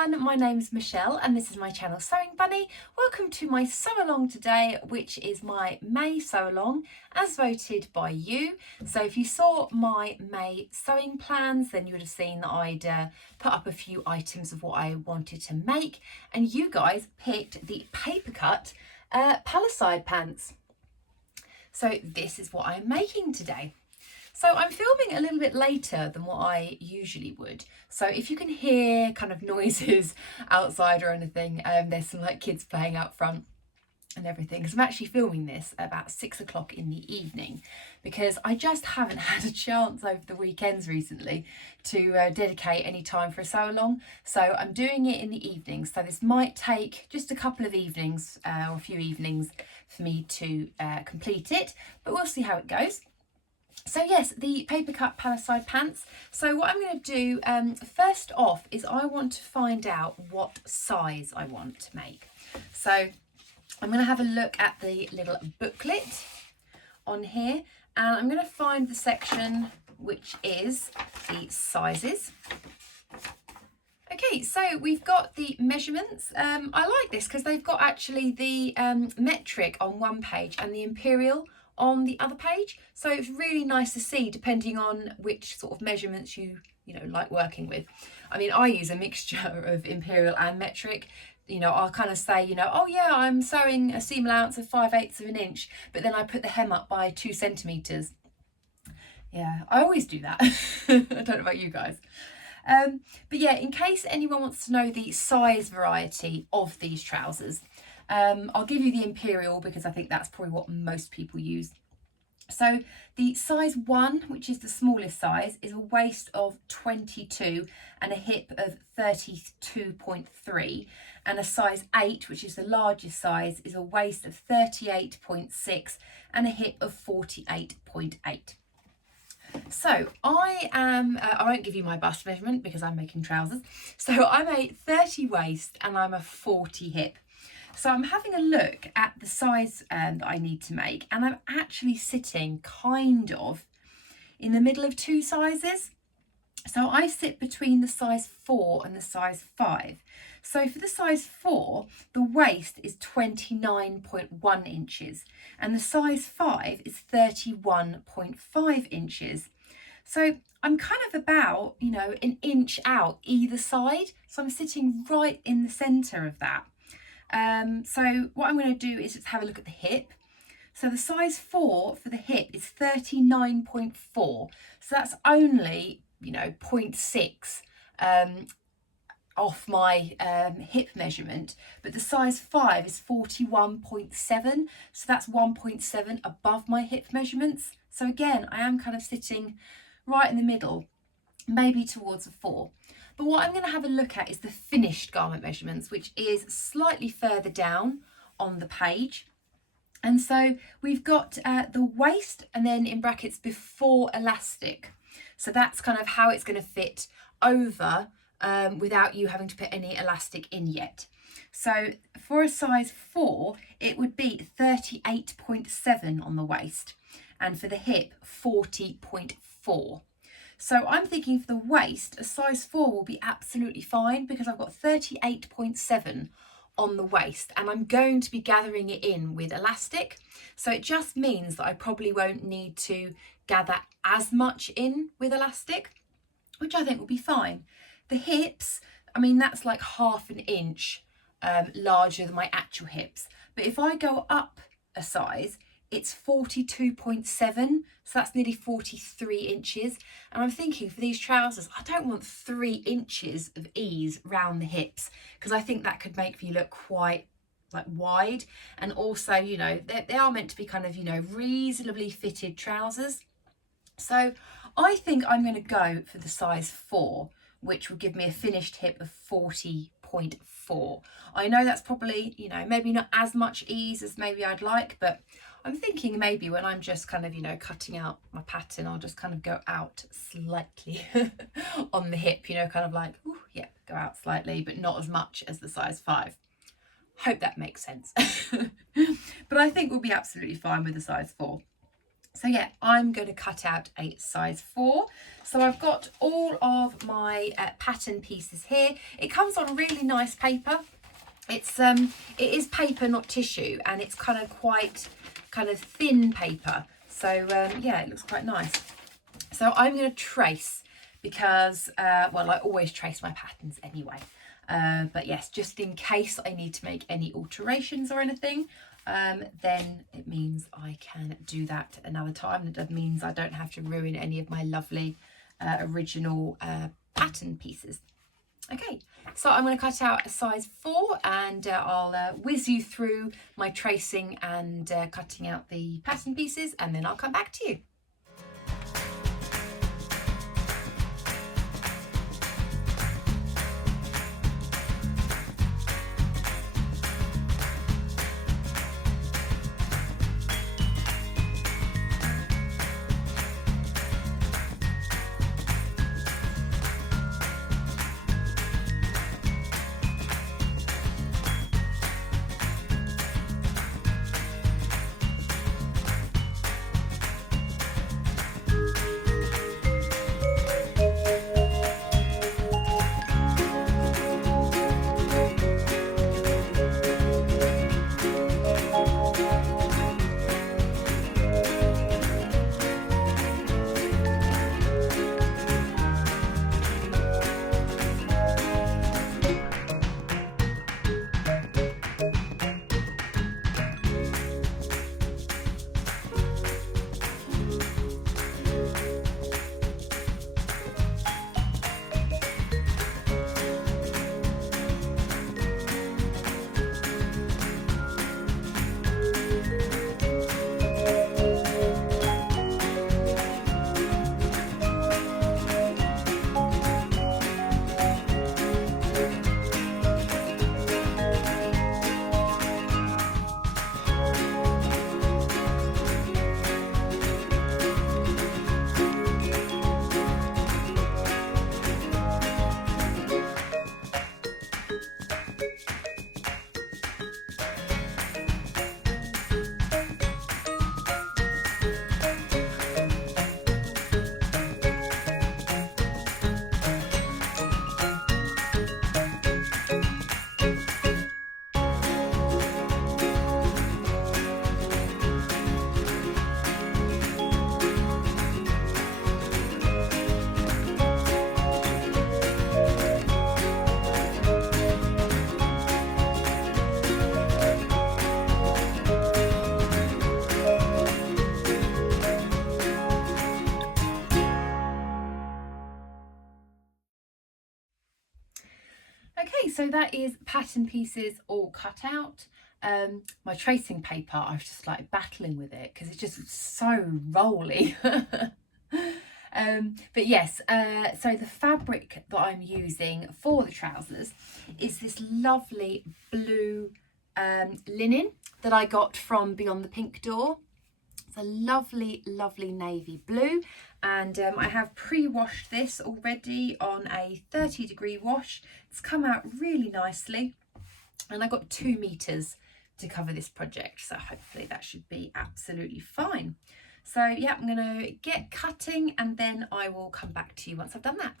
everyone, my name's Michelle and this is my channel Sewing Bunny. Welcome to my sew along today, which is my May sew along as voted by you. So if you saw my May sewing plans, then you would have seen that I'd put up a few items of what I wanted to make, and you guys picked the Papercut Palisade pants. So this is what I'm making today. So I'm filming a little bit later than what I usually would. So if you can hear kind of noises outside or anything, there's some like kids playing out front and everything. Because I'm actually filming this at about 6 o'clock in the evening because I just haven't had a chance over the weekends recently to dedicate any time for a sew along. So I'm doing it in the evenings. So this might take just a couple of evenings or a few evenings for me to complete it, but we'll see how it goes. So yes, the Papercut Palisade pants. So what I'm going to do first off is I want to find out what size I want to make. So I'm going to have a look at the little booklet on here, and I'm going to find the section which is the sizes. Okay, so we've got the measurements. I like this because they've got actually the metric on one page and the imperial on the other page, so it's really nice to see depending on which sort of measurements you like working with. I mean, I use a mixture of imperial and metric. I'll kind of say, oh yeah, I'm sewing a seam allowance of 5/8 of an inch, but then I put the hem up by 2 centimeters. Yeah, I always do that. I don't know about you guys. But yeah, in case anyone wants to know the size variety of these trousers, I'll give you the imperial because I think that's probably what most people use. So the size 1, which is the smallest size, is a waist of 22 and a hip of 32.3, and a size 8, which is the largest size, is a waist of 38.6 and a hip of 48.8. So I won't give you my bust measurement because I'm making trousers. So I'm a 30 waist and I'm a 40 hip. So I'm having a look at the size that I need to make, and I'm actually sitting kind of in the middle of 2 sizes. So I sit between the size 4 and the size 5. So for the size 4, the waist is 29.1 inches and the size 5 is 31.5 inches. So I'm kind of about, an inch out either side. So I'm sitting right in the centre of that. So what I'm going to do is just have a look at the hip. So the size 4 for the hip is 39.4. So that's only, 0.6 off my hip measurement, but the size 5 is 41.7. So that's 1.7 above my hip measurements. So again, I am kind of sitting right in the middle, maybe towards a 4. But what I'm going to have a look at is the finished garment measurements, which is slightly further down on the page. And so we've got the waist and then in brackets before elastic. So that's kind of how it's going to fit over without you having to put any elastic in yet. So for a size 4, it would be 38.7 on the waist, and for the hip 40.4. So I'm thinking for the waist, a size 4 will be absolutely fine because I've got 38.7 on the waist and I'm going to be gathering it in with elastic. So it just means that I probably won't need to gather as much in with elastic, which I think will be fine. The hips, I mean, that's like ½ an inch larger than my actual hips. But if I go up a size, it's 42.7, so that's nearly 43 inches. And I'm thinking for these trousers, I don't want 3 inches of ease round the hips because I think that could make me look quite like wide. And also, they are meant to be kind of, reasonably fitted trousers. So I think I'm going to go for the size 4, which will give me a finished hip of 40.4. I know that's probably, maybe not as much ease as maybe I'd like, but I'm thinking maybe when I'm just kind of, cutting out my pattern, I'll just kind of go out slightly on the hip, kind of like, ooh, yeah, go out slightly, but not as much as the size 5. Hope that makes sense. But I think we'll be absolutely fine with the size 4. So yeah, I'm going to cut out a size 4. So I've got all of my pattern pieces here. It comes on really nice paper. It is paper, not tissue, and it's kind of thin paper. So yeah, it looks quite nice. So I'm going to trace because, well, I always trace my patterns anyway. But yes, just in case I need to make any alterations or anything, then it means I can do that another time. That means I don't have to ruin any of my lovely original pattern pieces. Okay, so I'm going to cut out a size 4, and I'll whiz you through my tracing and cutting out the pattern pieces, and then I'll come back to you. Okay, so that is pattern pieces all cut out. My tracing paper, I was just like battling with it because it's just so rolly. But yes, so the fabric that I'm using for the trousers is this lovely blue linen that I got from Beyond the Pink Door. It's a lovely, lovely navy blue, and I have pre-washed this already on a 30-degree wash. It's come out really nicely, and I got 2 meters to cover this project, so hopefully that should be absolutely fine. So yeah, I'm going to get cutting, and then I will come back to you once I've done that.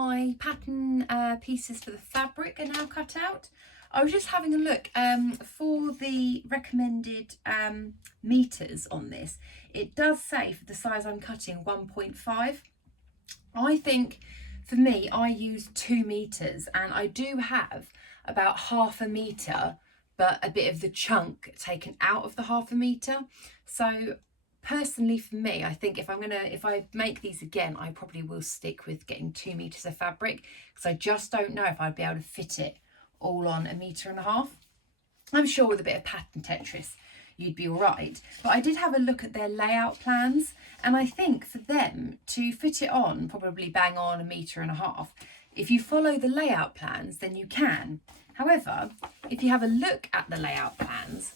my pattern pieces for the fabric are now cut out. I was just having a look for the recommended meters on this. It does say for the size I'm cutting 1.5. I think for me, I use 2 meters, and I do have about half a meter, but a bit of the chunk taken out of the half a meter. So personally for me, I think if I make these again, I probably will stick with getting 2 meters of fabric, because I just don't know if I'd be able to fit it all on 1.5 meters. I'm sure with a bit of pattern Tetris you'd be all right, but I did have a look at their layout plans, and I think for them to fit it on probably bang on 1.5 meters, if you follow the layout plans, then you can. However, if you have a look at the layout plans,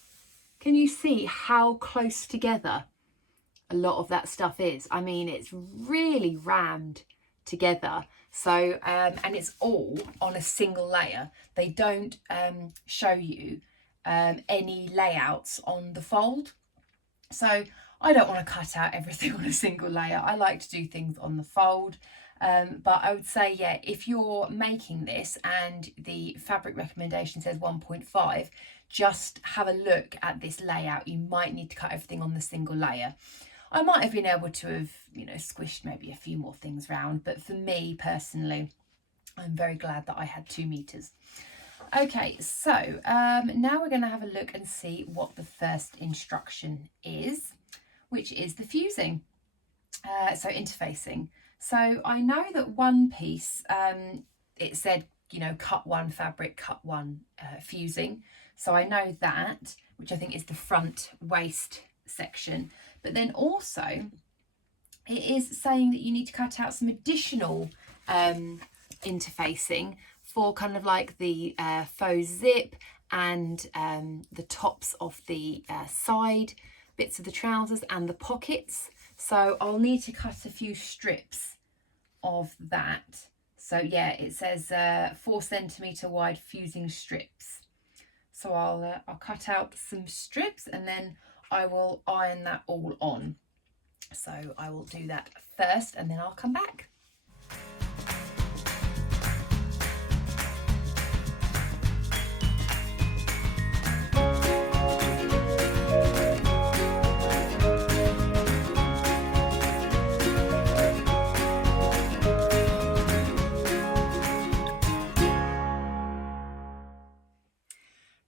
can you see how close together a lot of that stuff is? I mean, it's really rammed together. So, and it's all on a single layer. They don't show you any layouts on the fold. So I don't want to cut out everything on a single layer. I like to do things on the fold. But I would say, yeah, if you're making this and the fabric recommendation says 1.5, just have a look at this layout. You might need to cut everything on the single layer. I might have been able to have, you know, squished maybe a few more things round, but for me personally, I'm very glad that I had 2 meters. Okay, so now we're going to have a look and see what the first instruction is, which is the fusing, so interfacing. So I know that one piece, it said, you know, cut 1 fabric, cut 1 fusing. So I know that, which I think is the front waist section. But then also it is saying that you need to cut out some additional interfacing for kind of like the faux zip and the tops of the side bits of the trousers and the pockets. So I'll need to cut a few strips of that. So yeah, it says 4 centimeter wide fusing strips. So I'll cut out some strips and then I will iron that all on. So I will do that first and then I'll come back.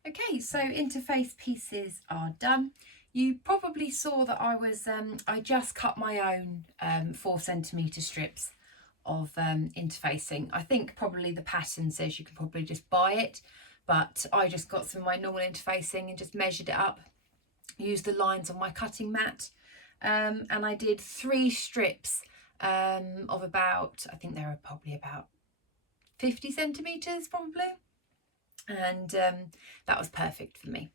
Okay, so interface pieces are done. You probably saw that I just cut my own 4 centimeter strips of interfacing. I think probably the pattern says you can probably just buy it, but I just got some of my normal interfacing and just measured it up, used the lines on my cutting mat, and I did 3 strips of about, I think they were probably about 50 centimeters probably, and that was perfect for me.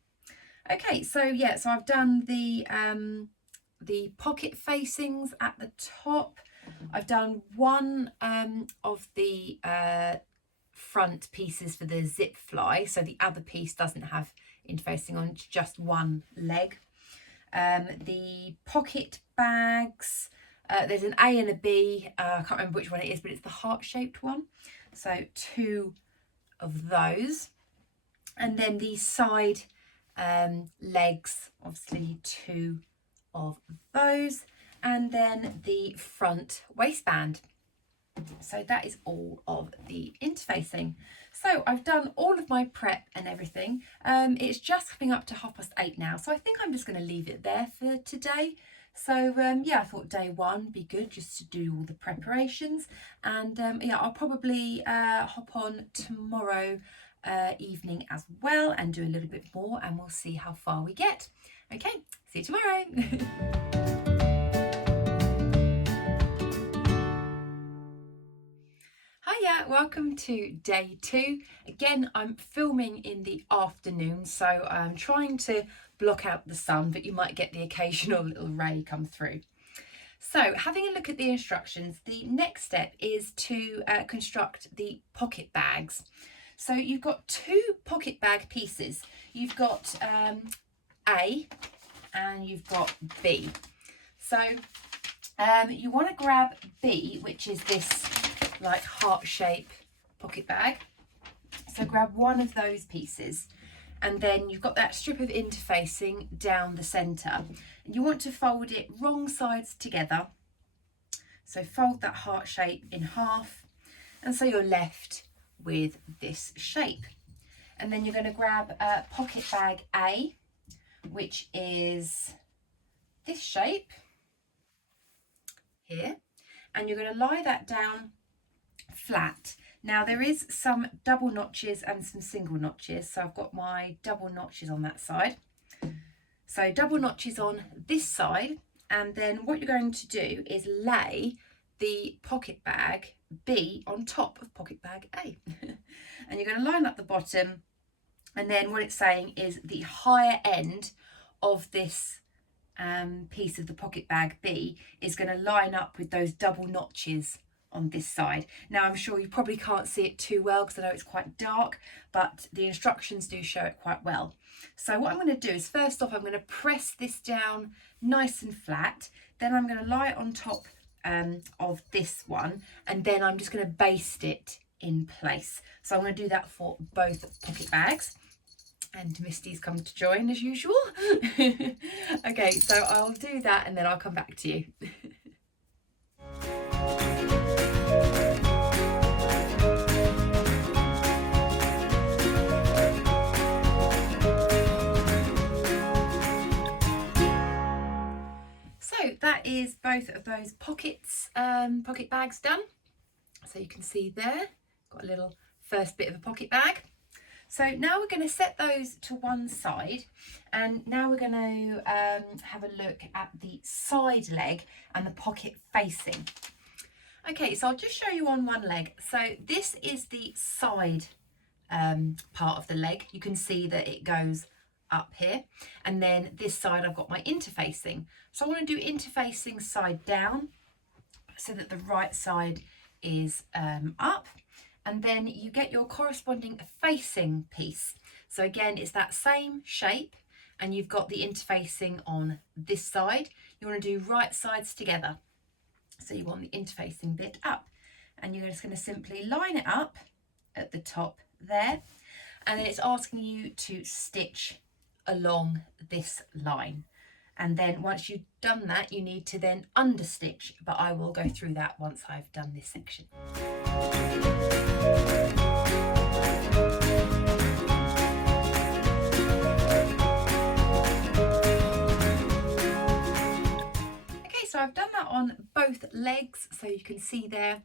Okay, so yeah, so I've done the pocket facings at the top. I've done one of the front pieces for the zip fly, so the other piece doesn't have interfacing on, it's just one leg. The pocket bags, there's an A and a B, I can't remember which one it is, but it's the heart-shaped one. So 2 of those. And then the side legs, obviously 2 of those, and then the front waistband. So that is all of the interfacing. So I've done all of my prep and everything. It's just coming up to 8:30 now, so I think I'm just going to leave it there for today. So yeah, I thought day 1 be good just to do all the preparations, and yeah, I'll probably hop on tomorrow evening as well and do a little bit more, and we'll see how far we get. Okay, see you tomorrow. Hiya, welcome to day 2. Again, I'm filming in the afternoon, so I'm trying to block out the sun, but you might get the occasional little ray come through. So having a look at the instructions, the next step is to construct the pocket bags. So you've got 2 pocket bag pieces. You've got A and you've got B. So you want to grab B, which is this like heart shape pocket bag. So grab one of those pieces, and then you've got that strip of interfacing down the centre. And you want to fold it wrong sides together. So fold that heart shape in half, and so you're left with this shape. And then you're going to grab pocket bag A, which is this shape here, and you're going to lie that down flat. Now there is some double notches and some single notches, so I've got my double notches on that side. So double notches on this side, and then what you're going to do is lay the pocket bag B on top of pocket bag A. And you're going to line up the bottom, and then what it's saying is the higher end of this piece of the pocket bag B is going to line up with those double notches on this side. Now I'm sure you probably can't see it too well because I know it's quite dark, but the instructions do show it quite well. So what I'm going to do is, first off, I'm going to press this down nice and flat, then I'm going to lie it on top of this one, and then I'm just going to baste it in place. So I'm going to do that for both pocket bags. And Misty's come to join as usual. Okay, so I'll do that and then I'll come back to you. So that is both of those pocket bags done. So you can see there, got a little first bit of a pocket bag. So now we're going to set those to one side, and now we're going to have a look at the side leg and the pocket facing. Okay, so I'll just show you on one leg. So this is the side part of the leg. You can see that it goes up here, and then this side I've got my interfacing. So I want to do interfacing side down so that the right side is up. And then you get your corresponding facing piece. So again, it's that same shape, and you've got the interfacing on this side. You want to do right sides together. So you want the interfacing bit up, and you're just going to simply line it up at the top there. And then it's asking you to stitch along this line. And then once you've done that, you need to then understitch, but I will go through that once I've done this section. Okay, so I've done that on both legs, so you can see there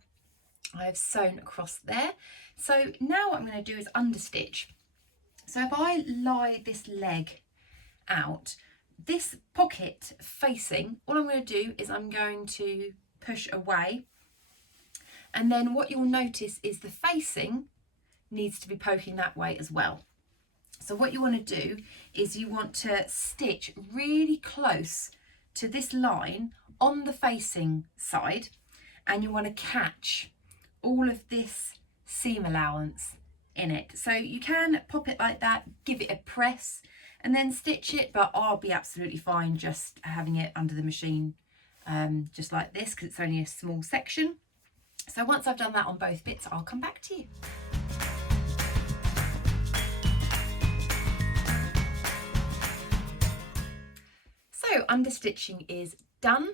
I have sewn across there. So now what I'm going to do is understitch. So if I lie this leg out, this pocket facing, all I'm going to do is I'm going to push away, and then what you'll notice is the facing needs to be poking that way as well. So what you want to do is you want to stitch really close to this line on the facing side, and you want to catch all of this seam allowance in it. So you can pop it like that, give it a press and then stitch it, but I'll be absolutely fine just having it under the machine just like this, because it's only a small section. So once I've done that on both bits, I'll come back to you. So understitching is done.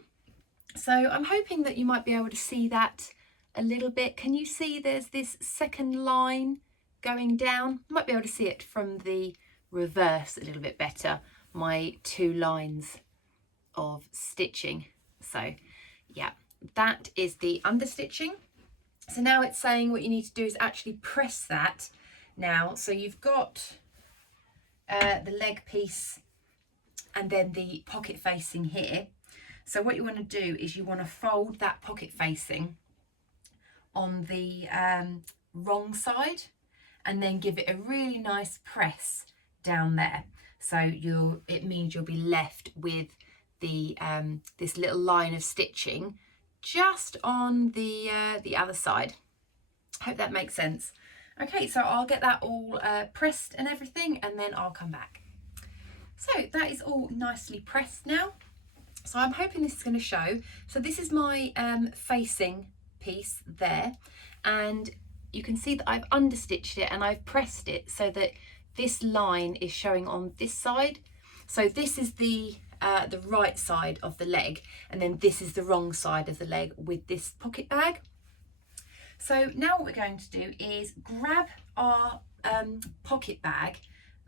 So I'm hoping that you might be able to see that a little bit. Can you see there's this second line going down? You might be able to see it from the reverse a little bit better, my two lines of stitching. So yeah, that is the understitching. So now it's saying what you need to do is actually press that now. So you've got the leg piece and then the pocket facing here. So what you want to do is you want to fold that pocket facing on the wrong side and then give it a really nice press down there. So it means you'll be left with the this little line of stitching just on the other side. Hope that makes sense. Okay, so I'll get that all pressed and everything, and then I'll come back. So that is all nicely pressed now. So I'm hoping this is going to show. So this is my facing piece there, and you can see that I've understitched it and I've pressed it so that this line is showing on this side. So this is the right side of the leg, and then this is the wrong side of the leg with this pocket bag. So now what we're going to do is grab our pocket bag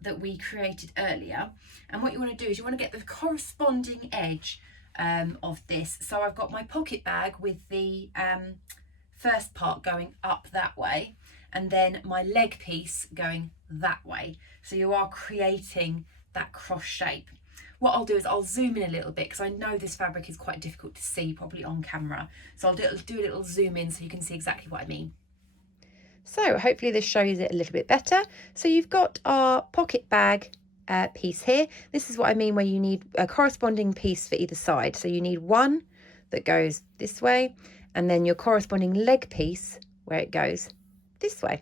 that we created earlier, and what you want to do is you want to get the corresponding edge of this. So I've got my pocket bag with the first part going up that way, and then my leg piece going that way. So you are creating that cross shape. What I'll do is I'll zoom in a little bit because I know this fabric is quite difficult to see probably on camera. So I'll do a little zoom in so you can see exactly what I mean. So hopefully this shows it a little bit better. So you've got our pocket bag piece here. This is what I mean where you need a corresponding piece for either side. So you need one that goes this way, and then your corresponding leg piece where it goes this way.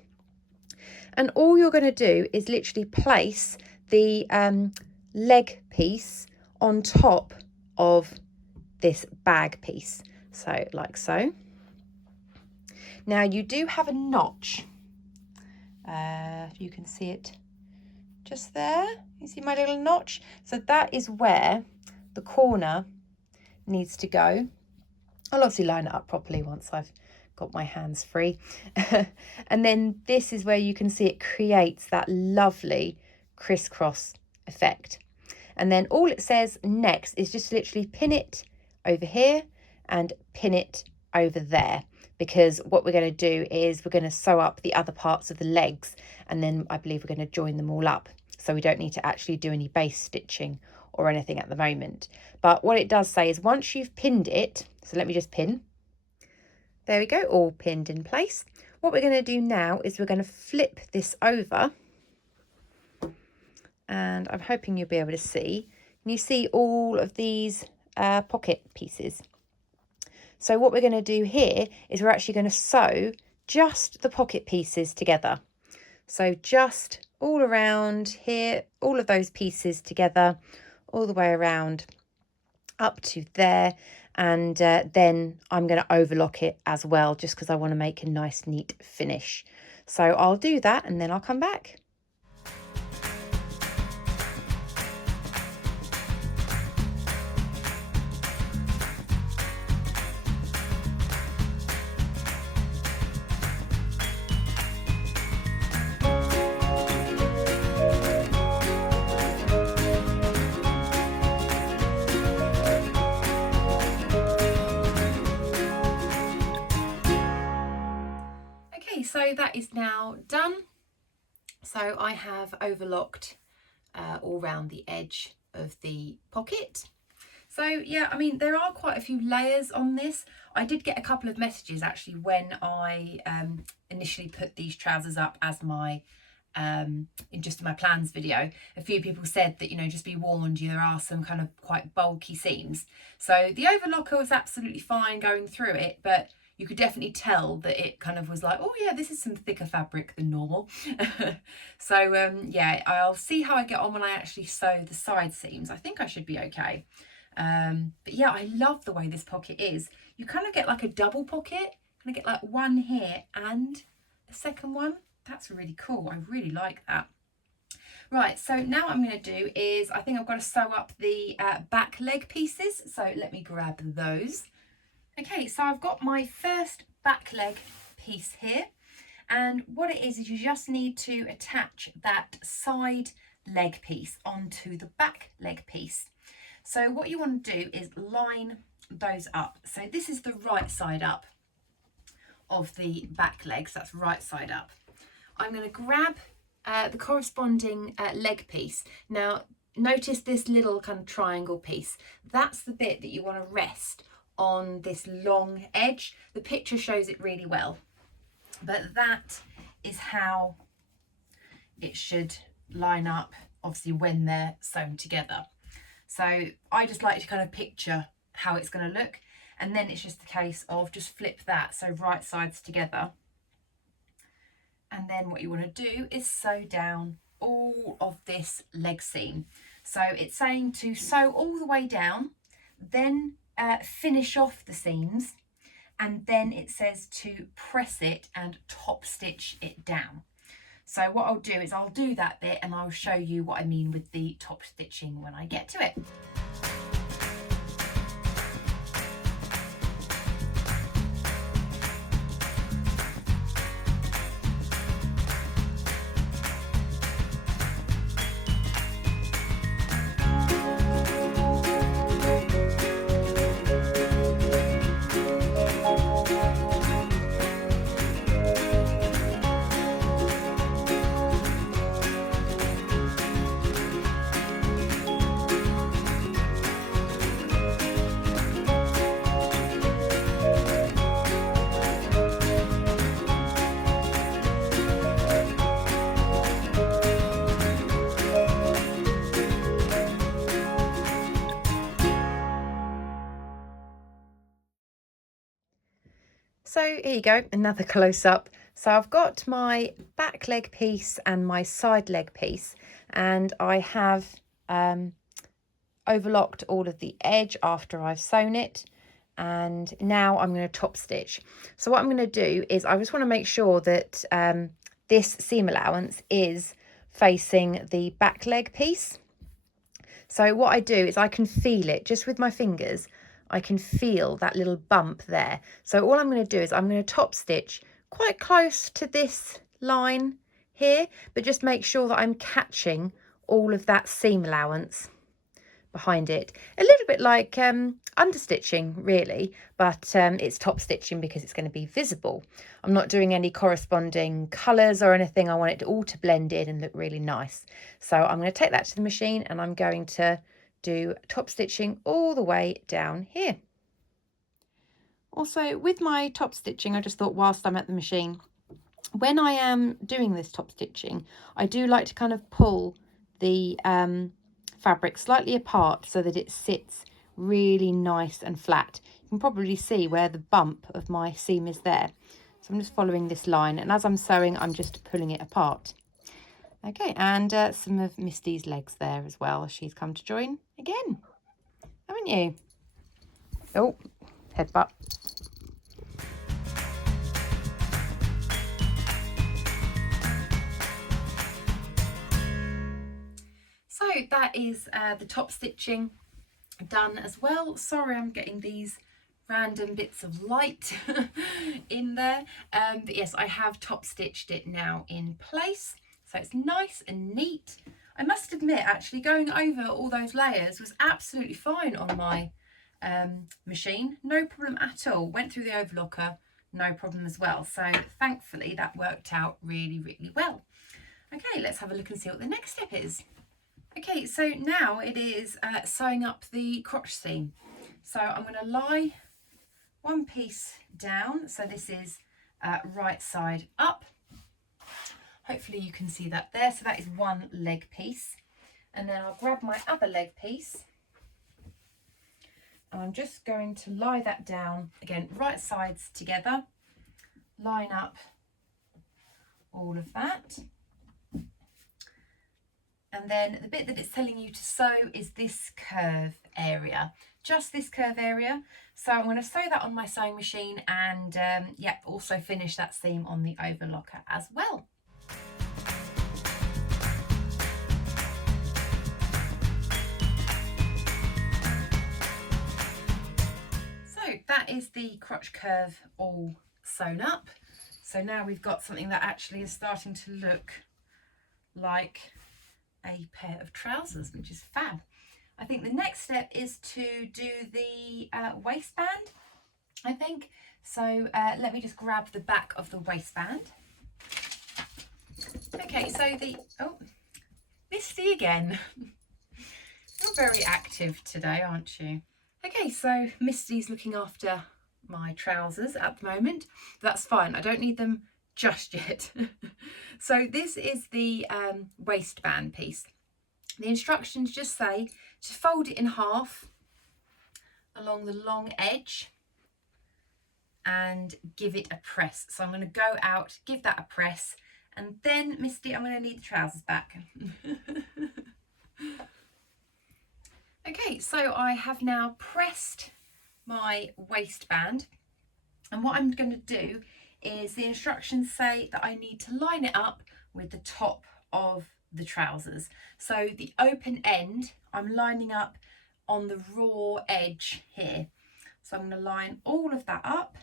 And all you're going to do is literally place the leg piece on top of this bag piece. So like so. Now you do have a notch. You can see it just there. You see my little notch? So that is where the corner needs to go. I'll obviously line it up properly once I've got my hands free. And then this is where you can see it creates that lovely crisscross effect. And then all it says next is just literally pin it over here and pin it over there, because what we're going to do is we're going to sew up the other parts of the legs, and then I believe we're going to join them all up. So we don't need to actually do any base stitching or anything at the moment. But what it does say is once you've pinned it, so let me just pin. There we go, all pinned in place. What we're going to do now is we're going to flip this over, and I'm hoping you'll be able to see. And you see all of these pocket pieces. So what we're going to do here is we're actually going to sew just the pocket pieces together. So just all around here, all of those pieces together, all the way around up to there. And then I'm going to overlock it as well, just because I want to make a nice neat finish. So I'll do that and then I'll come back. So that is now done. So I have overlocked all around the edge of the pocket. So yeah, I mean, there are quite a few layers on this. I did get a couple of messages actually when I initially put these trousers up as my in my plans video. A few people said that, you know, just be warned, there are some kind of quite bulky seams. So the overlocker was absolutely fine going through it, but you could definitely tell that it kind of was like, oh yeah, this is some thicker fabric than normal. So yeah, I'll see how I get on when I actually sew the side seams. I think I should be okay. But yeah, I love the way this pocket is. You kind of get like a double pocket, kind of get like one here and a second one. That's really cool. I really like that. Right, so now what I'm going to do is I think I've got to sew up the back leg pieces. So let me grab those. Okay, so I've got my first back leg piece here, and what it is you just need to attach that side leg piece onto the back leg piece. So what you want to do is line those up. So this is the right side up of the back leg, so that's right side up. I'm going to grab the corresponding leg piece. Now notice this little kind of triangle piece. That's the bit that you want to rest on this long edge. The picture shows it really well, but that is how it should line up, obviously, when they're sewn together. So I just like to kind of picture how it's going to look, and then it's just a case of just flip that, so right sides together, and then what you want to do is sew down all of this leg seam. So it's saying to sew all the way down, then finish off the seams, and then it says to press it and top stitch it down. So what I'll do is I'll do that bit and I'll show you what I mean with the top stitching when I get to it. So here you go, another close-up. So I've got my back leg piece and my side leg piece, and I have overlocked all of the edge after I've sewn it, and now I'm going to top stitch. So what I'm going to do is I just want to make sure that this seam allowance is facing the back leg piece. So what I do is I can feel it just with my fingers. I can feel that little bump there. So all I'm going to do is I'm going to top stitch quite close to this line here, but just make sure that I'm catching all of that seam allowance behind it. A little bit like understitching really, but it's top stitching because it's going to be visible. I'm not doing any corresponding colours or anything. I want it all to blend in and look really nice. So I'm going to take that to the machine and I'm going to do top stitching all the way down here. Also, with my top stitching, I just thought whilst I'm at the machine, when I am doing this top stitching, I do like to kind of pull the fabric slightly apart so that it sits really nice and flat. You can probably see where the bump of my seam is there. So I'm just following this line, and as I'm sewing, I'm just pulling it apart. Okay, and some of Misty's legs there as well. She's come to join again, haven't you? Oh, headbutt. So that is the top stitching done as well. Sorry, I'm getting these random bits of light in there. But yes, I have top stitched it now in place. So it's nice and neat. I must admit, actually, going over all those layers was absolutely fine on my machine. No problem at all. Went through the overlocker, no problem as well. So thankfully that worked out really, really well. Okay, let's have a look and see what the next step is. Okay, so now it is sewing up the crotch seam. So I'm going to lie one piece down. So this is right side up. Hopefully you can see that there. So that is one leg piece. And then I'll grab my other leg piece. And I'm just going to lie that down. Again, right sides together. Line up all of that. And then the bit that it's telling you to sew is this curve area, just this curve area. So I'm going to sew that on my sewing machine and yeah, also finish that seam on the overlocker as well. So that is the crotch curve all sewn up. So now we've got something that actually is starting to look like a pair of trousers, which is fab. I think the next step is to do the waistband, I think. So let me just grab the back of the waistband. Okay, so oh, Misty again. You're very active today, aren't you? Okay, so Misty's looking after my trousers at the moment. That's fine, I don't need them just yet. So this is the waistband piece. The instructions just say to fold it in half along the long edge and give it a press. So I'm going to go out, give that a press, and then Misty, I'm going to need the trousers back. Okay, so I have now pressed my waistband. And what I'm going to do is, the instructions say that I need to line it up with the top of the trousers. So the open end, I'm lining up on the raw edge here. So I'm going to line all of that up,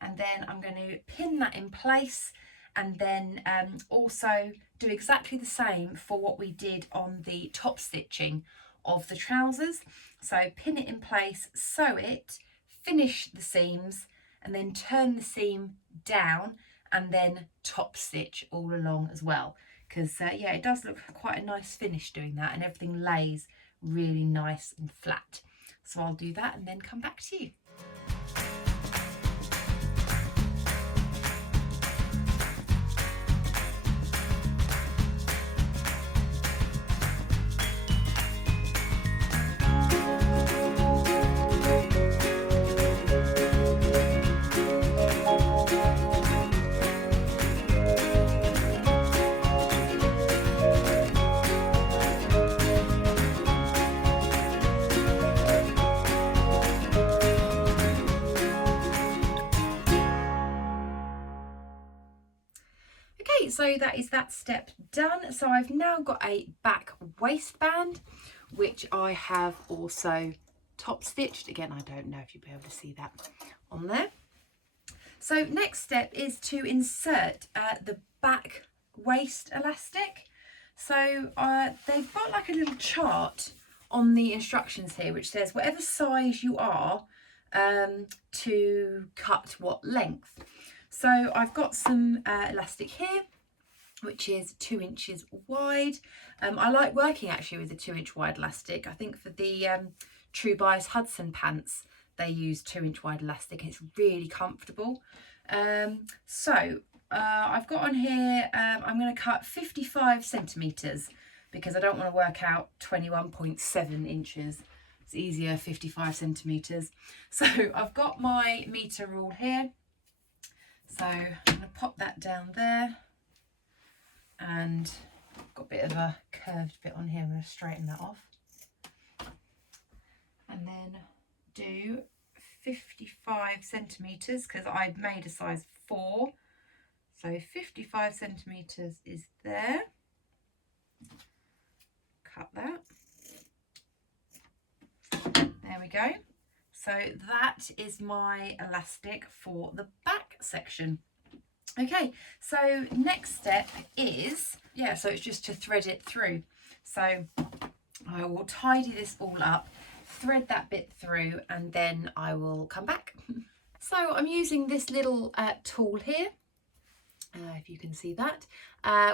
and then I'm going to pin that in place, and then also do exactly the same for what we did on the top stitching of the trousers. So pin it in place, sew it, finish the seams, and then turn the seam down, and then top stitch all along as well, because yeah, it does look quite a nice finish doing that, and everything lays really nice and flat. So I'll do that and then come back to you. So that is that step done. So I've now got a back waistband, which I have also top stitched. Again, I don't know if you'll be able to see that on there. So next step is to insert the back waist elastic. So they've got like a little chart on the instructions here which says whatever size you are to cut what length. So I've got some elastic here, which is 2 inches wide. I like working actually with a 2-inch wide elastic. I think for the True Bias Hudson pants, they use 2-inch wide elastic, and it's really comfortable. So I've got on here, I'm going to cut 55 centimetres because I don't want to work out 21.7 inches. It's easier 55 centimetres. So I've got my metre rule here. So I'm going to pop that down there. And I've got a bit of a curved bit on here. I'm going to straighten that off. And then do 55 centimetres because I've made a size 4. So 55 centimetres is there. Cut that. There we go. So that is my elastic for the back section. Okay, so next step is, so it's just to thread it through. So I will tidy this all up, thread that bit through, and then I will come back. So I'm using this little tool here, if you can see that,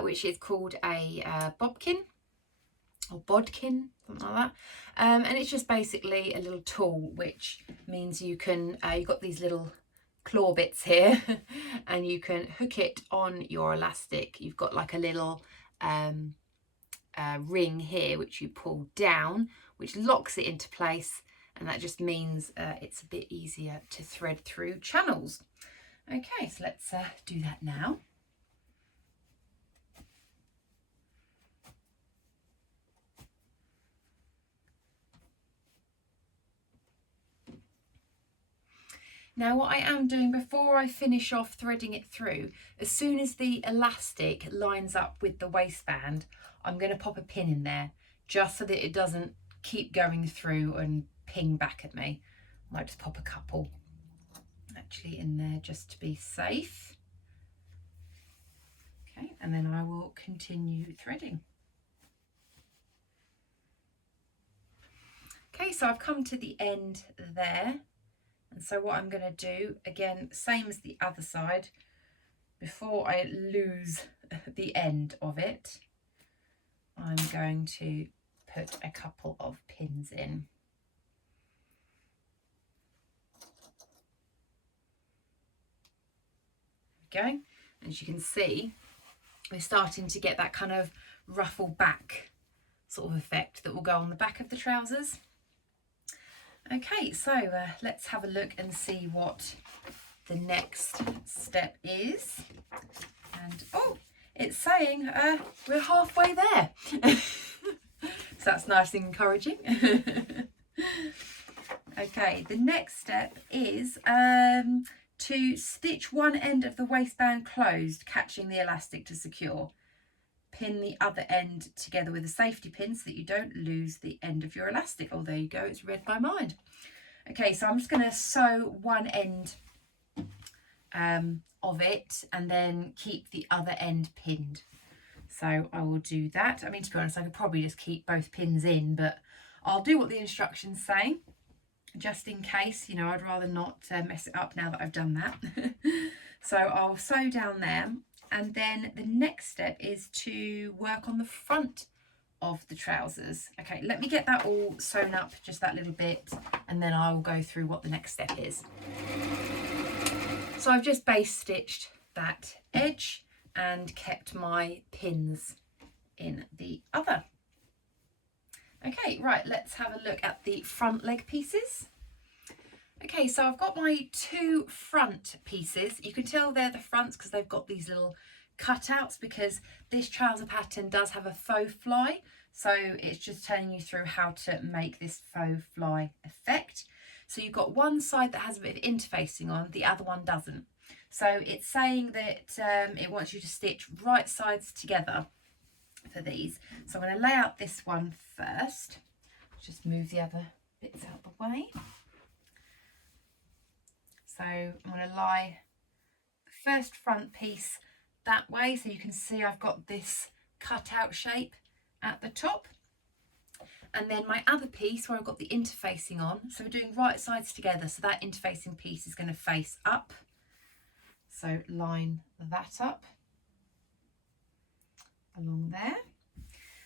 which is called a bobkin or bodkin, something like that. And it's just basically a little tool, which means you can, you've got these little claw bits here and you can hook it on your elastic. You've got like a little ring here which you pull down, which locks it into place, and that just means it's a bit easier to thread through channels. Okay, so let's do that now. Now what I am doing before I finish off threading it through, as soon as the elastic lines up with the waistband, I'm going to pop a pin in there just so that it doesn't keep going through and ping back at me. I might just pop a couple actually in there just to be safe. Okay, and then I will continue threading. Okay, so I've come to the end there. And so what I'm going to do, again, same as the other side, before I lose the end of it, I'm going to put a couple of pins in. There we go. As you can see, we're starting to get that kind of ruffle back sort of effect that will go on the back of the trousers. Okay, so let's have a look and see what the next step is. And oh, it's saying we're halfway there. So that's nice and encouraging. Okay, the next step is to stitch one end of the waistband closed, catching the elastic to secure. Pin the other end together with a safety pin so that you don't lose the end of your elastic. Oh, there you go, it's read my mind. Okay, so I'm just going to sew one end of it and then keep the other end pinned. So I will do that. I mean, to be honest, I could probably just keep both pins in, but I'll do what the instructions say, just in case, you know, I'd rather not mess it up now that I've done that. So I'll sew down there, and then the next step is to work on the front of the trousers. Okay, let me get that all sewn up, just that little bit, and then I'll go through what the next step is. So I've just base stitched that edge and kept my pins in the other. Okay, right, let's have a look at the front leg pieces. Okay, so I've got my two front pieces. You can tell they're the fronts because they've got these little cutouts, because this trouser pattern does have a faux fly. So it's just telling you through how to make this faux fly effect. So you've got one side that has a bit of interfacing on, the other one doesn't. So it's saying that it wants you to stitch right sides together for these. So I'm going to lay out this one first. Just move the other bits out the way. So I'm going to lie the first front piece that way, so you can see I've got this cutout shape at the top. And then my other piece where I've got the interfacing on, so we're doing right sides together, so that interfacing piece is going to face up. So line that up along there.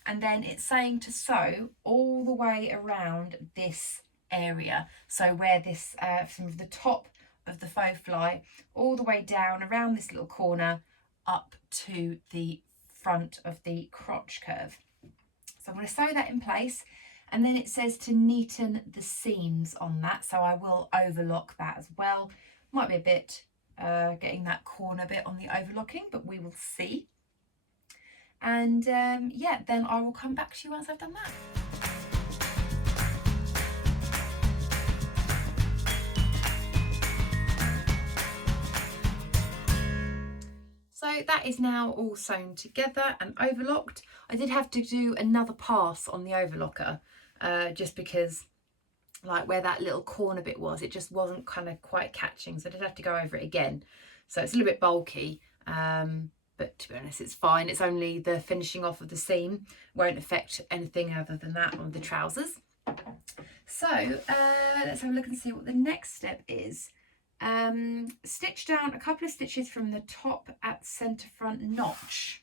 And then it's saying to sew all the way around this area. So where this, from the top of the faux fly, all the way down around this little corner up to the front of the crotch curve. So I'm going to sew that in place, and then it says to neaten the seams on that. So I will overlock that as well. Might be a bit getting that corner bit on the overlocking, but we will see. And yeah, then I will come back to you once I've done that. So that is now all sewn together and overlocked. I did have to do another pass on the overlocker just because, like, where that little corner bit was, it just wasn't kind of quite catching, so I did have to go over it again. So it's a little bit bulky, but to be honest, it's fine. It's only the finishing off of the seam, won't affect anything other than that on the trousers. So let's have a look and see what the next step is. Stitch down a couple of stitches from the top at centre front notch.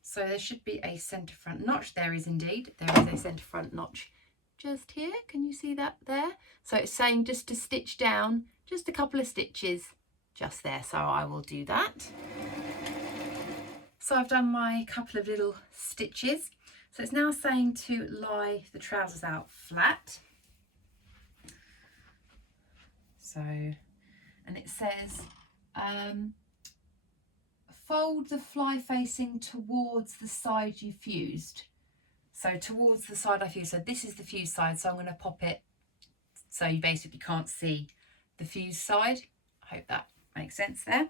So there should be a centre front notch. There is indeed. There is a centre front notch just here. Can you see that there? So it's saying just to stitch down just a couple of stitches just there. So I will do that. So I've done my couple of little stitches. So it's now saying to lie the trousers out flat. So, and it says fold the fly facing towards the side you fused. So towards the side I fused. So this is the fused side, so I'm going to pop it so you basically can't see the fused side. I hope that makes sense there.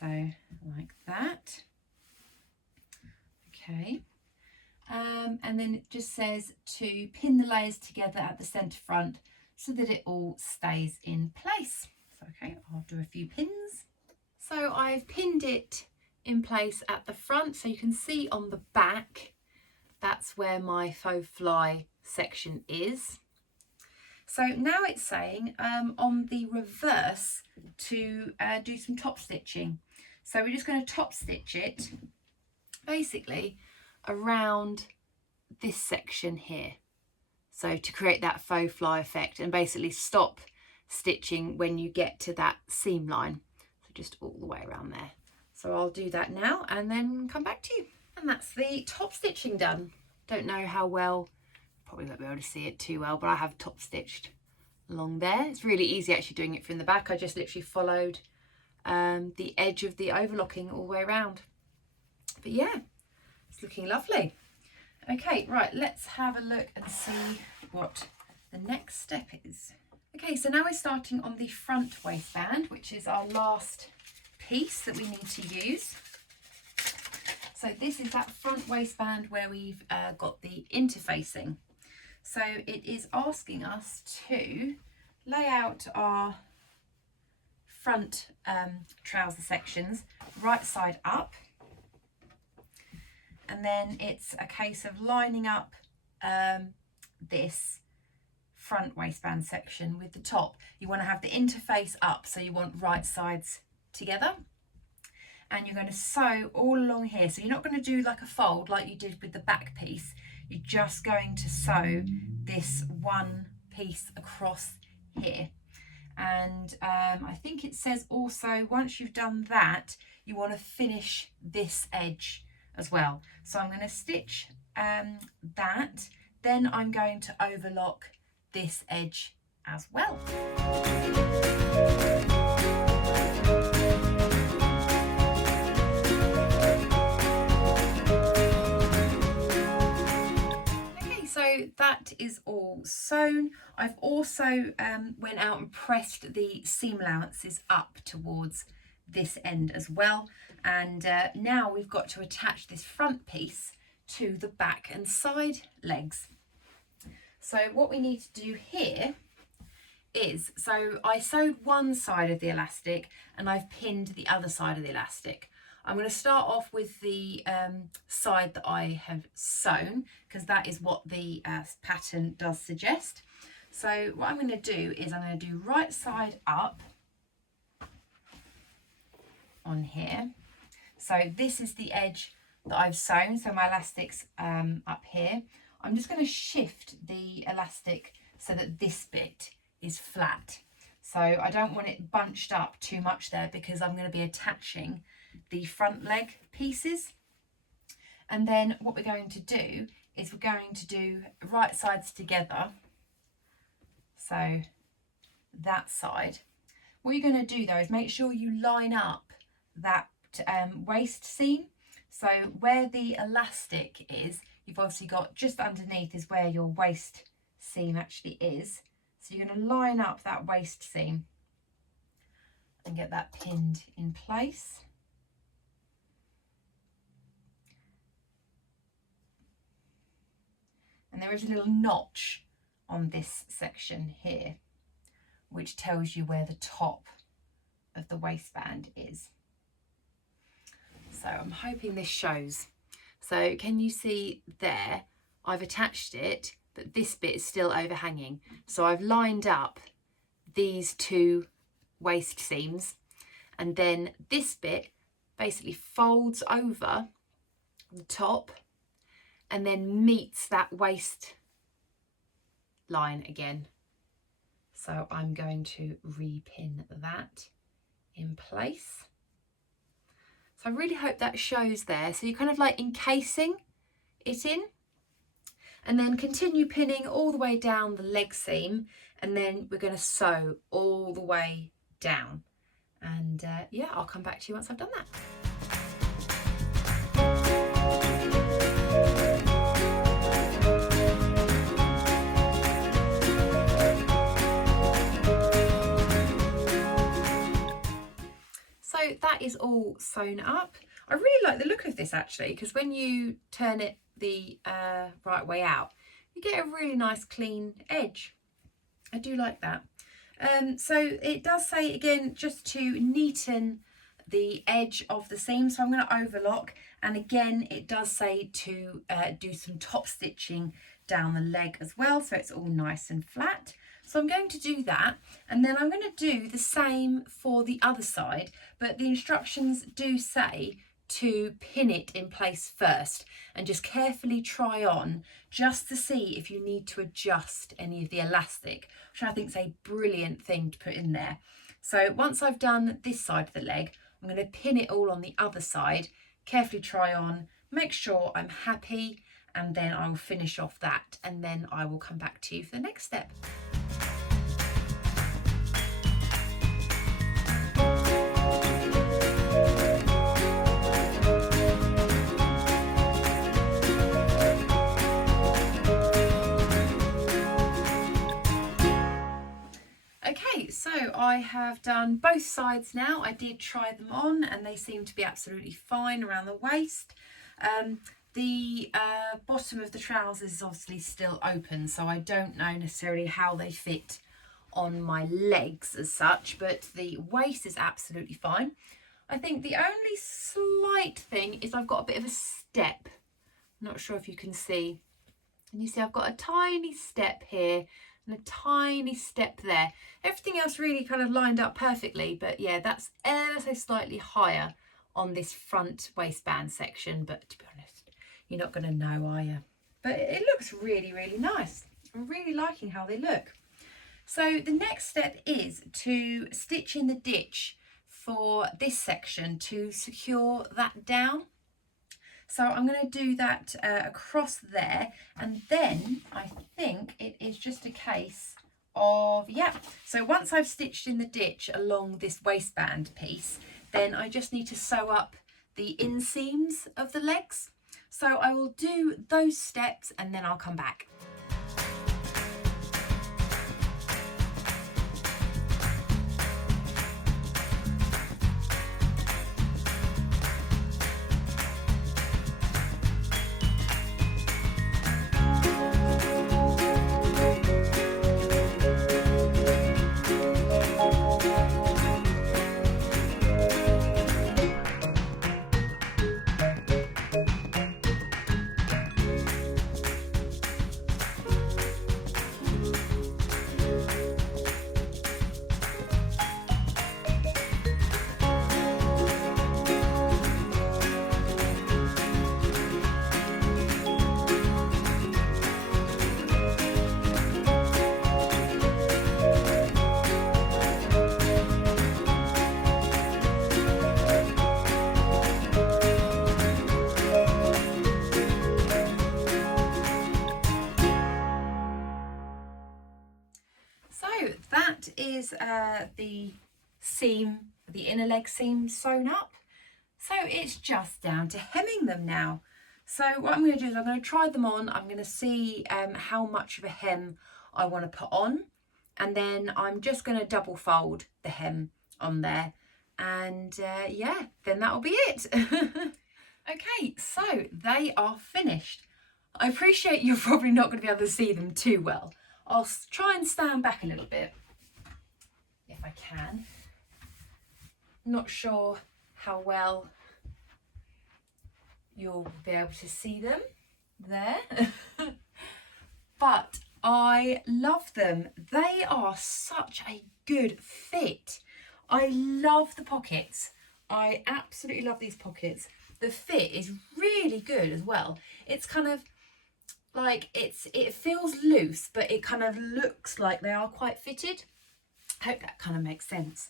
So like that. Okay. And then it just says to pin the layers together at the centre front so that it all stays in place. So, okay, I'll do a few pins. So I've pinned it in place at the front, so you can see on the back, that's where my faux fly section is. So now it's saying on the reverse to do some top stitching. So we're just going to top stitch it basically around this section here. So to create that faux fly effect, and basically stop stitching when you get to that seam line. So just all the way around there. So I'll do that now and then come back to you. And that's the top stitching done. Don't know how well, probably won't be able to see it too well, but I have top stitched along there. It's really easy actually doing it from the back. I just literally followed the edge of the overlocking all the way around. But yeah, it's looking lovely. Okay, right, let's have a look and see what the next step is. Okay, so now we're starting on the front waistband, which is our last piece that we need to use. So this is that front waistband where we've got the interfacing. So it is asking us to lay out our front trouser sections right side up, and then it's a case of lining up this front waistband section with the top. You want to have the interface up, so you want right sides together, and you're going to sew all along here. So you're not going to do like a fold like you did with the back piece. You're just going to sew this one piece across here. And I think it says also once you've done that, you want to finish this edge as well. So I'm going to stitch that, then I'm going to overlock this edge as well. So that is all sewn. I've also went out and pressed the seam allowances up towards this end as well. And now we've got to attach this front piece to the back and side legs. So what we need to do here is, so I sewed one side of the elastic and I've pinned the other side of the elastic. I'm going to start off with the side that I have sewn, because that is what the pattern does suggest. So what I'm going to do is I'm going to do right side up on here. So this is the edge that I've sewn, so my elastic's up here. I'm just going to shift the elastic so that this bit is flat. So I don't want it bunched up too much there, because I'm going to be attaching the front leg pieces. And then what we're going to do is we're going to do right sides together. So that side. What you're going to do though is make sure you line up that waist seam. So where the elastic is, you've obviously got just underneath is where your waist seam actually is. So you're going to line up that waist seam and get that pinned in place. And there is a little notch on this section here, which tells you where the top of the waistband is. So I'm hoping this shows. So can you see there, I've attached it, but this bit is still overhanging. So I've lined up these two waist seams, and then this bit basically folds over the top and then meets that waist line again. So I'm going to repin that in place. So I really hope that shows there. So you're kind of like encasing it in, and then continue pinning all the way down the leg seam, and then we're going to sew all the way down. And yeah, I'll come back to you once I've done that. So that is all sewn up. I really like the look of this actually, because when you turn it the right way out, you get a really nice clean edge. I do like that. So it does say again just to neaten the edge of the seam, so I'm going to overlock, and again it does say to do some top stitching down the leg as well, so it's all nice and flat. So I'm going to do that, and then I'm going to do the same for the other side, but the instructions do say to pin it in place first and just carefully try on just to see if you need to adjust any of the elastic, which I think is a brilliant thing to put in there. So once I've done this side of the leg, I'm going to pin it all on the other side, carefully try on, make sure I'm happy, and then I will finish off that, and then I will come back to you for the next step. So I have done both sides now. I did try them on and they seem to be absolutely fine around the waist. The bottom of the trousers is obviously still open, so I don't know necessarily how they fit on my legs as such, but the waist is absolutely fine. I think the only slight thing is I've got a bit of a step. I'm not sure if you can see. And you see I've got a tiny step here and a tiny step there. Everything else really kind of lined up perfectly, but yeah, that's ever so slightly higher on this front waistband section, but to be honest, you're not going to know, are you? But it looks really, really nice. I'm really liking how they look. So the next step is to stitch in the ditch for this section to secure that down. So I'm going to do that across there, and then I think it is just a case of, yeah, so once I've stitched in the ditch along this waistband piece, then I just need to sew up the inseams of the legs. So I will do those steps and then I'll come back. That is the seam, the inner leg seam sewn up. So it's just down to hemming them now. So what I'm going to do is I'm going to try them on. I'm going to see how much of a hem I want to put on. And then I'm just going to double fold the hem on there. And yeah, then that'll be it. Okay, so they are finished. I appreciate you're probably not going to be able to see them too well. I'll try and stand back a little bit, if I can. Not sure how well you'll be able to see them there. But I love them. They are such a good fit. I love the pockets. I absolutely love these pockets. The fit is really good as well. It's kind of like it feels loose, but it kind of looks like they are quite fitted. I hope that kind of makes sense.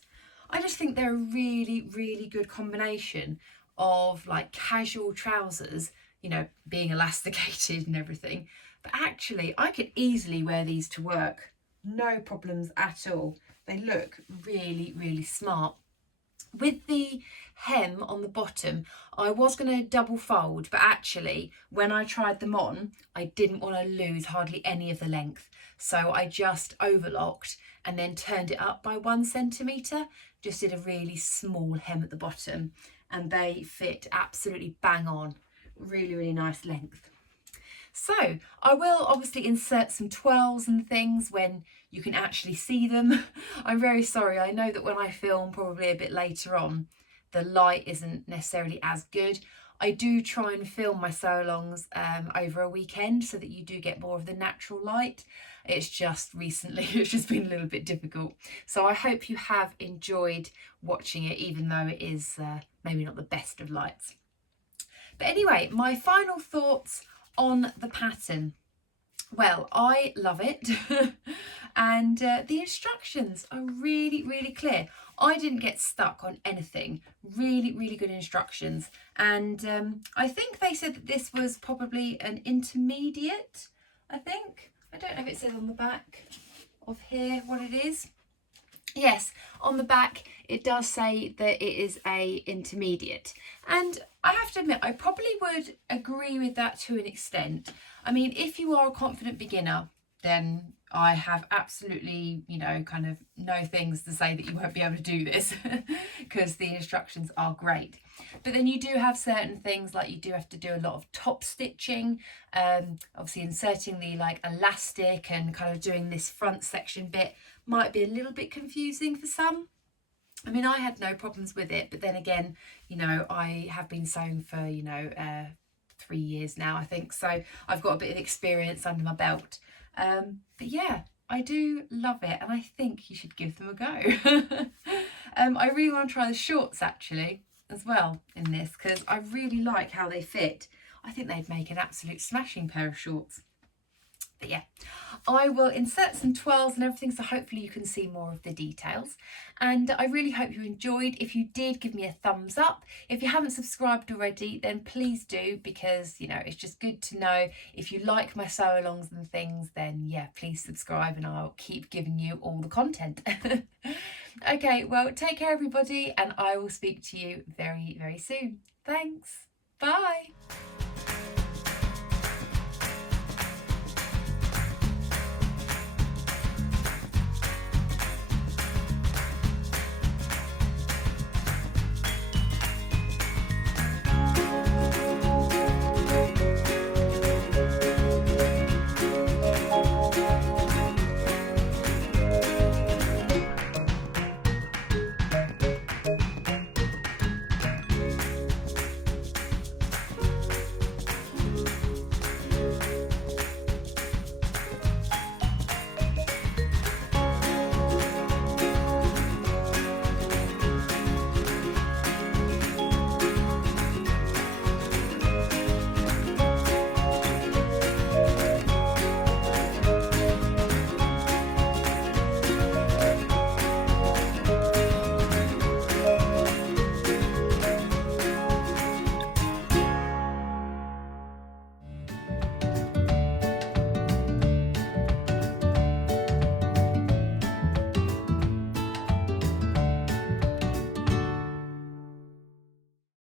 I just think they're a really, really good combination of like casual trousers, you know, being elasticated and everything. But actually, I could easily wear these to work. No problems at all. They look really, really smart. With the hem on the bottom, I was going to double fold, but actually when I tried them on, I didn't want to lose hardly any of the length. So I just overlocked and then turned it up by 1 centimetre, just did a really small hem at the bottom, and they fit absolutely bang on. Really, really nice length. So I will obviously insert some twirls and things when you can actually see them. I'm very sorry. I know that when I film probably a bit later on, the light isn't necessarily as good. I do try and film my sew-alongs over a weekend so that you do get more of the natural light. It's just recently, it's just been a little bit difficult. So I hope you have enjoyed watching it, even though it is maybe not the best of lights. But anyway, my final thoughts on the pattern. Well, I love it. And the instructions are really, really clear. I didn't get stuck on anything. Really, really good instructions. And I think they said that this was probably an intermediate, I think. I don't know if it says on the back of here what it is. Yes, on the back it does say that it is a intermediate, and I have to admit I probably would agree with that to an extent. I mean, if you are a confident beginner, then I have absolutely, you know, kind of no things to say that you won't be able to do this because the instructions are great. But then you do have certain things, like you do have to do a lot of top stitching, obviously inserting the like elastic and kind of doing this front section bit might be a little bit confusing for some. I mean, I had no problems with it, but then again, you know, I have been sewing for, you know, 3 years now, I think, so I've got a bit of experience under my belt. But yeah, I do love it, and I think you should give them a go. I really want to try the shorts actually as well in this, because I really like how they fit. I think they'd make an absolute smashing pair of shorts. But yeah, I will insert some twirls and everything, so hopefully you can see more of the details. And I really hope you enjoyed. If you did, give me a thumbs up. If you haven't subscribed already, then please do, because, you know, it's just good to know. If you like my sew alongs and things, then yeah, please subscribe and I'll keep giving you all the content. Okay, well, take care everybody, and I will speak to you very, very soon. Thanks. Bye.